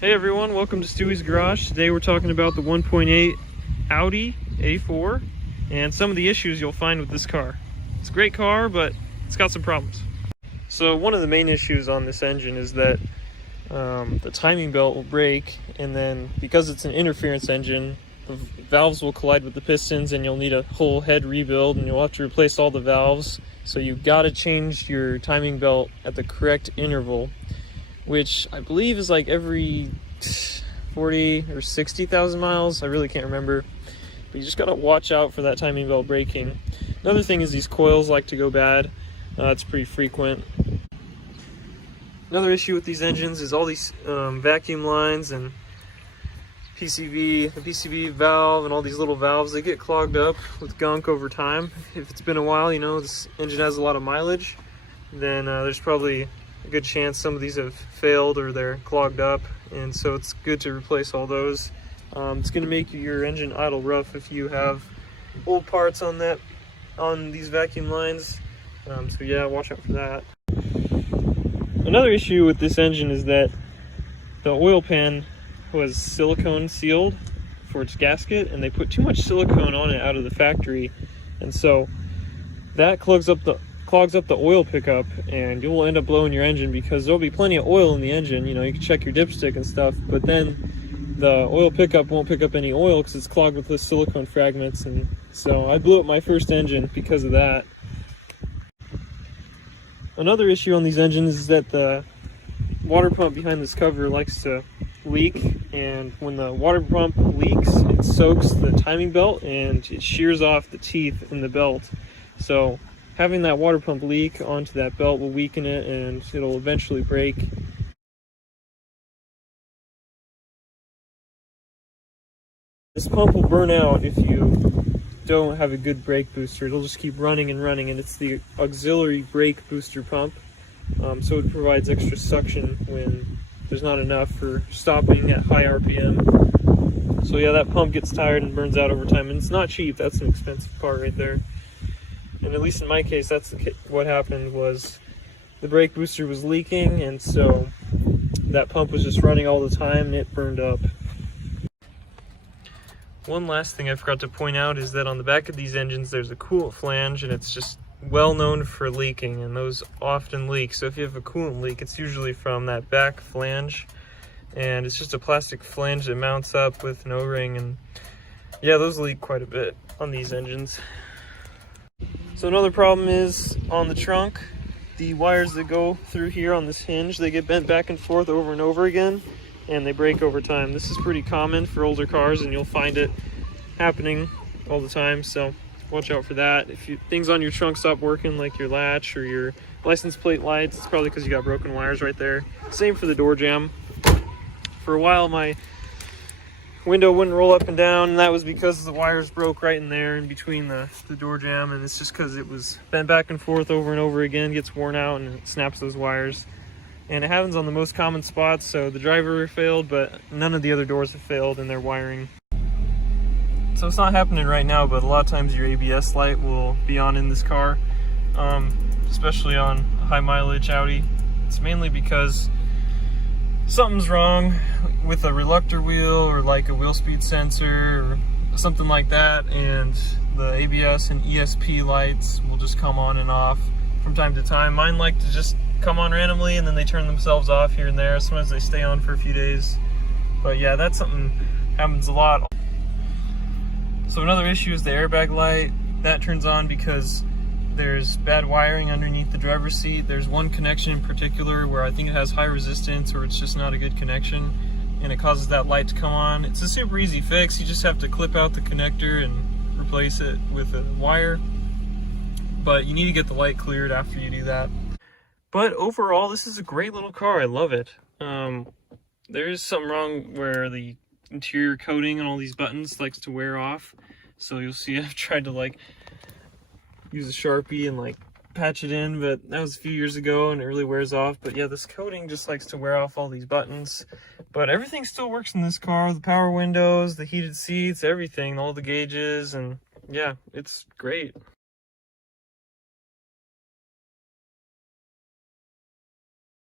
Hey everyone, welcome to Stuie's Garage. Today we're talking about the 1.8 Audi A4 and some of the issues you'll find with this car. It's a great car, but it's got some problems. So one of the main issues on this engine is that the timing belt will break, and then because it's an interference engine, the valves will collide with the pistons and you'll need a whole head rebuild, and you'll have to replace all the valves. So you've got to change your timing belt at the correct interval, which I believe is like every 40 or 60,000 miles. I really can't remember, but you just gotta watch out for that timing belt breaking. Another thing is these coils like to go bad. It's pretty frequent. Another issue with these engines is all these vacuum lines and the PCV valve and all these little valves, they get clogged up with gunk over time. If it's been a while, you know, this engine has a lot of mileage, then there's probably a good chance some of these have failed or they're clogged up, and so it's good to replace all those. It's going to make your engine idle rough if you have old parts on these vacuum lines. So yeah, watch out for that. Another issue with this engine is that the oil pan was silicone sealed for its gasket, and they put too much silicone on it out of the factory, and so that clogs up the oil pickup, and you will end up blowing your engine because there'll be plenty of oil in the engine. You know, you can check your dipstick and stuff, but then the oil pickup won't pick up any oil because it's clogged with the silicone fragments, and so I blew up my first engine because of that. Another issue on these engines is that the water pump behind this cover likes to leak, and when the water pump leaks, it soaks the timing belt and it shears off the teeth in the belt. So having that water pump leak onto that belt will weaken it, and it'll eventually break. This pump will burn out if you don't have a good brake booster. It'll just keep running and running, and it's the auxiliary brake booster pump. So it provides extra suction when there's not enough for stopping at high RPM. So yeah, that pump gets tired and burns out over time, and it's not cheap. That's an expensive part right there. And at least in my case, that's what happened. Was the brake booster was leaking, and so that pump was just running all the time and it burned up. One last thing I forgot to point out is that on the back of these engines there's a coolant flange, and it's just well known for leaking, and those often leak. So if you have a coolant leak, it's usually from that back flange, and it's just a plastic flange that mounts up with an O-ring, and yeah, those leak quite a bit on these engines. So another problem is on the trunk, the wires that go through here on this hinge, they get bent back and forth over and over again, and they break over time. This is pretty common for older cars, and you'll find it happening all the time, so watch out for that. If things on your trunk stop working, like your latch or your license plate lights, it's probably because you got broken wires right there. Same for the door jamb. For a while my window wouldn't roll up and down, and that was because the wires broke right in there in between the door jamb, and it's just because it was bent back and forth over and over again, gets worn out, and it snaps those wires. And it happens on the most common spots, so the driver failed, but none of the other doors have failed in their wiring. So it's not happening right now, but a lot of times your ABS light will be on in this car, especially on a high mileage Audi. It's mainly because something's wrong with a reluctor wheel or like a wheel speed sensor or something like that, and the ABS and ESP lights will just come on and off from time to time. Mine like to just come on randomly and then they turn themselves off here and there. Sometimes they stay on for a few days, but yeah, that's something happens a lot. So another issue is the airbag light. That turns on because there's bad wiring underneath the driver's seat. There's one connection in particular where I think it has high resistance, or it's just not a good connection, and it causes that light to come on. It's a super easy fix. You just have to clip out the connector and replace it with a wire, but you need to get the light cleared after you do that. But overall, this is a great little car. I love it. There is something wrong where the interior coating on all these buttons likes to wear off. So you'll see I've tried to like use a Sharpie and like patch it in, but that was a few years ago and it really wears off. But yeah, this coating just likes to wear off all these buttons. But everything still works in this car. The power windows, the heated seats, everything, all the gauges, and yeah, it's great.